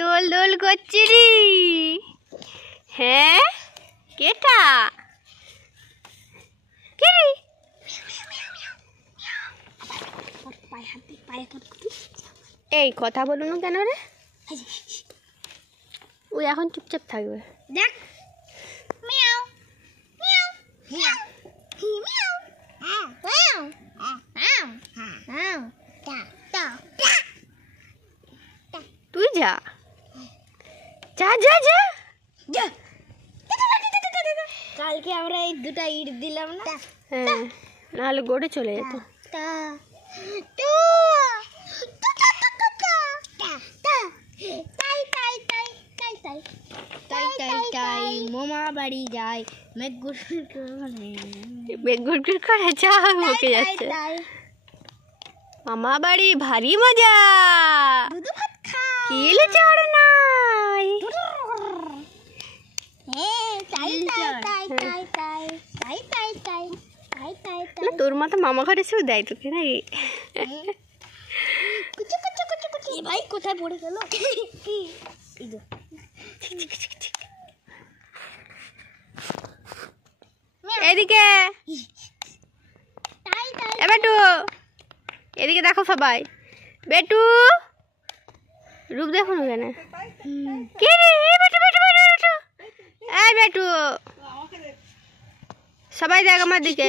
দোল দোল করছি রে। হ্যাঁ কেটা কে রে? এই কথা বলো না কেন রে? ওই এখন চুপচাপ থাকবে। দেখ মিয়াও মিয়াও মিয়াও মিয়াও মিয়াও মিয়াও তুই যা যা যা যা যা। কালকে আমরা এই দুটা ইট দিলাম না, হ্যাঁ নাহলে গড়ে চলে যেত। মামা বাড়ি যাই মেঘ বেগুড় করে যা মুখে যাচ্ছে। মামা বাড়ি ভারী মজা, কিলে চড় নাই। তোর মাথা মামা ঘরে শুধু দেয় তোকে নাকি? ভাই কোথায় পড়ে গেল? এদিকে বেটু, এদিকে দেখো সবাই। বেটু রূপ দেখো না কেন? কে রে? বেটু বেটু বেটু বেটু, এই বেটু সবাই দেখ আমার দিকে।